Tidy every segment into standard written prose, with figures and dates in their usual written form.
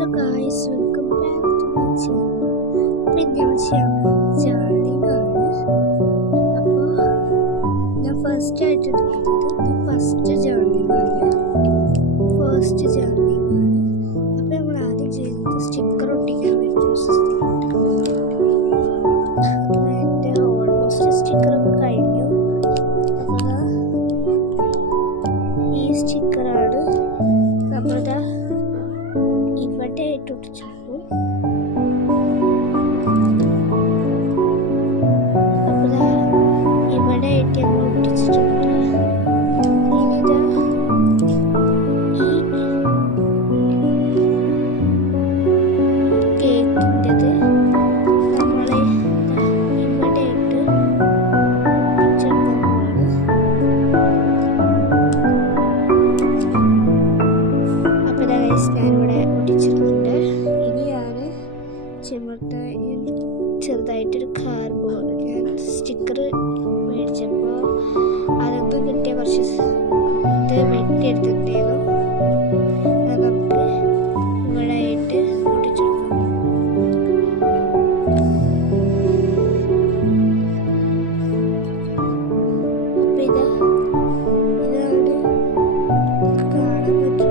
Hello guys, welcome back to my channel. ഞാൻ ജേർണിയിലാണ്. അപ്പോൾ ഞാൻ ഫസ്റ്റ് ആയിട്ട് എടുക്കുന്നത് ഫസ്റ്റ് ജേർണിയാണ്. അപ്പോൾ നമ്മൾ ആദ്യം ചെയ്യുന്നത് സ്റ്റിക്കർ ഒട്ടിക്കാൻ വേണ്ടി അപ്പോൾ എൻ്റെ ഓൾമോസ്റ്റ് സ്റ്റിക്കറൊക്കെ കഴിഞ്ഞു. അപ്പോൾ ഈ സ്റ്റിക്കറാണ് നമ്മളിതാ ഇവിടെ ആയിട്ട് ഒട്ടിച്ചപ്പോൾ ഇവിടെ ആയിട്ട് ഞങ്ങൾ ഒട്ടിച്ചിട്ടുണ്ട്. ഇനിതാ ഈ കേക്കിൻ്റെത് നമ്മൾ ഇവിടെ ആയിട്ട് ഒട്ടിച്ചെടുക്കാൻ പോവാണ്. അപ്പോൾ ഞാനിവിടെ ഒട്ടിച്ചിട്ടുണ്ട്. ഇനിയാണ് ചെറുതായിട്ടൊരു കാർബോർഡ് ഞാൻ സ്റ്റിക്കർ മേടിച്ചപ്പോൾ അതൊക്കെ കിട്ടിയ കുറച്ച് ഇത് വെട്ടിയെടുത്തിട്ടുണ്ടായിരുന്നു. അത് നമുക്ക് ഇവിടെ ആയിട്ട് ഒട്ടിച്ചെടുക്കാം. അപ്പം ഇതാണ് കാണാൻ പറ്റുന്ന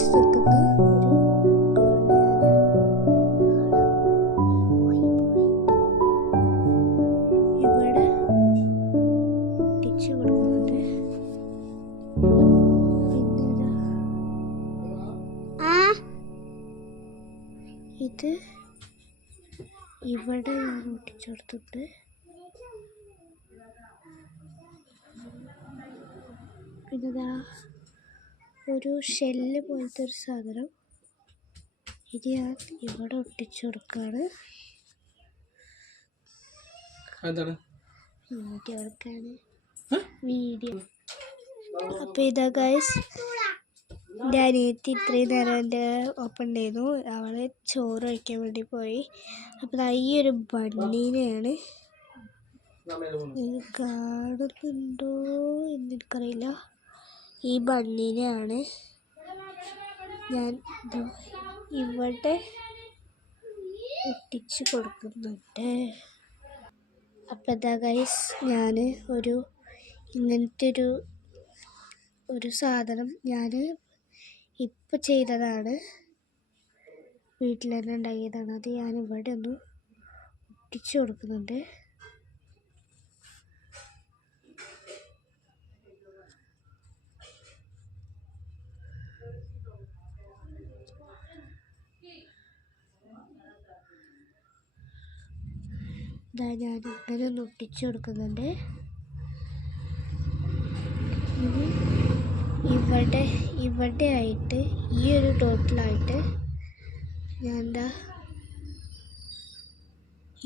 ശരിക്കും ഇത് ഇവിടെ ഞാൻ ഒട്ടിച്ചെടുത്തിട്ട് പിന്നെ ഒരു ഷെല്ല് പോലത്തെ ഒരു സാധനം ഇത് ഞാൻ ഇവിടെ ഒട്ടിച്ചു കൊടുക്കുകയാണ്. വീഡിയോ അപ്പോൾ ഇതാ ഗൈസ്, എൻ്റെ അനിയത്തി ഇത്രയും നേരം എൻ്റെ ഒപ്പം ഉണ്ടായിരുന്നു. അവൾ ചോറ് കഴിക്കാൻ വേണ്ടി പോയി. അപ്പോൾ ഈ ഒരു ബണ്ണീനെയാണ്, കാണുന്നുണ്ടോ എന്നെനിക്കറിയില്ല. ഈ ബണ്ണീനെയാണ് ഞാൻ ഇവിടെ ഒട്ടിച്ച് കൊടുക്കുന്നുണ്ട്. അപ്പോൾ ഇതാ ഗൈസ്, ഞാൻ ഇങ്ങനത്തെ ഒരു സാധനം ഞാൻ ഇപ്പം ചെയ്തതാണ്, വീട്ടിൽ തന്നെ ഉണ്ടാക്കിയതാണ്. അത് ഞാൻ ഇവിടെ ഒന്ന് ഒട്ടിച്ചു കൊടുക്കുന്നുണ്ട്. ഇതാ ഞാൻ ഇങ്ങനെ ഒന്ന് ഒട്ടിച്ചു കൊടുക്കുന്നുണ്ട്. ഇവിടെ ആയിട്ട് ഈ ഒരു ടോട്ടലായിട്ട് ഞാൻ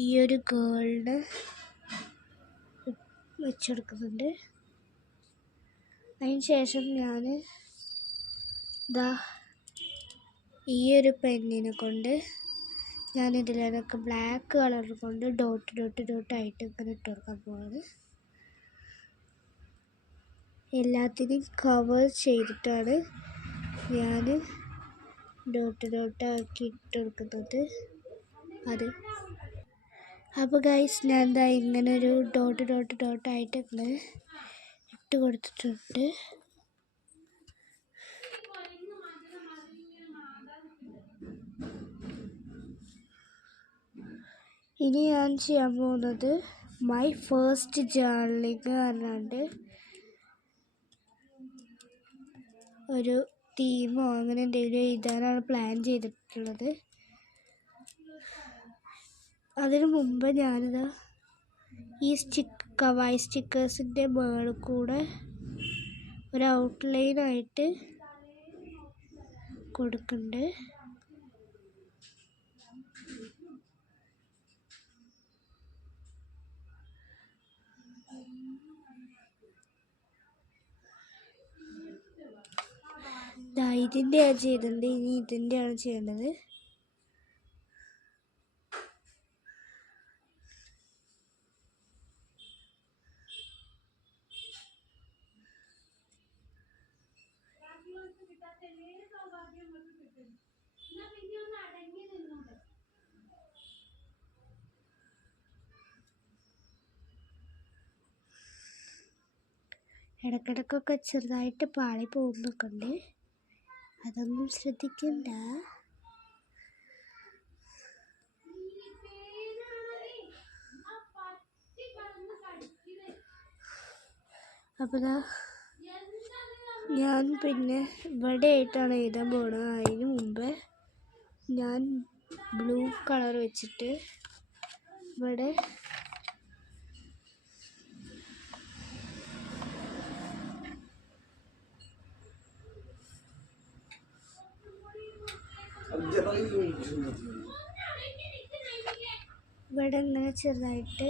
ഈ ഒരു ഗേളിനെ വെച്ചെടുക്കുന്നുണ്ട്. അതിന് ശേഷം ഞാൻ ഈ ഒരു പെന്നിനെ കൊണ്ട് ഞാൻ ഇതിലൊക്കെ ബ്ലാക്ക് കളർ കൊണ്ട് ഡോട്ടായിട്ട് ഇങ്ങനെ ഇട്ട് കൊടുക്കാൻ പോവാണ്. എല്ലാത്തിനും കവർ ചെയ്തിട്ടാണ് ഞാൻ ഡോട്ടാക്കി ഇട്ട് കൊടുക്കുന്നത്. അപ്പോൾ ഗൈസ്, ഞാൻ ഇങ്ങനെ ഒരു ഡോട്ടായിട്ട് ഇങ്ങനെ ഇട്ട് കൊടുത്തിട്ടുണ്ട്. ഇനി ഞാൻ ചെയ്യാൻ പോകുന്നത് മൈ ഫസ്റ്റ് ജേർണലിങ് പറഞ്ഞാണ്ട് ഒരു തീമോ അങ്ങനെ എന്തെങ്കിലും എഴുതാനാണ് പ്ലാൻ ചെയ്തിട്ടുള്ളത്. അതിനു മുമ്പ് ഞാനിത് ഈ കവായി സ്റ്റിക്കേഴ്സിൻ്റെ മുകളിൽ കൂടെ ഒരു ഔട്ട്ലൈനായിട്ട് കൊടുക്കുന്നുണ്ട്. ഇതിൻ്റെ ഞാൻ ചെയ്തിട്ടുണ്ട്. ഇനി ഇതിൻ്റെയാണ് ചെയ്യേണ്ടത്. ഇടയ്ക്കിടയ്ക്കൊക്കെ ചെറുതായിട്ട് പാളി പോകുന്നൊക്കെ ഉണ്ട്, അതൊന്നും ശ്രദ്ധിക്കണ്ട. അപ്പോൾ ഞാൻ പിന്നെ ഇവിടെ ആയിട്ടാണ് എഴുതാൻ പോകുന്നത്. അതിന് മുമ്പ് ഞാൻ ബ്ലൂ കളർ വെച്ചിട്ട് ഇവിടെ ഇങ്ങനെ ചെറുതായിട്ട്